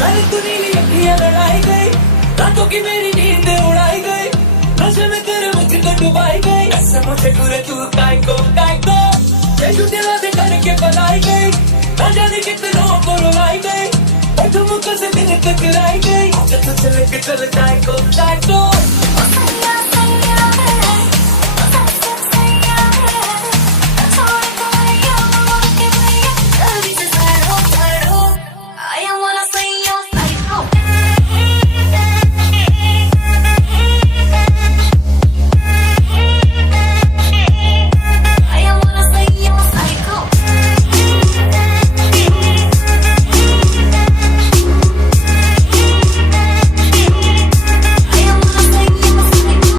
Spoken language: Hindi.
मैंने तू नीली अखियां लड़ाई गई, रातों की मेरी नींद उड़ाई गई, नशे में तेरे मुझको डुबाई गई। ऐसे मुझे पूरे तू काय को ये झूठे वादे करके बनाई गई, ना जाने कितनों को रुलाई गई, और तुम मुझसे दिल टकराई गई। जब तुझे लेके चल काय को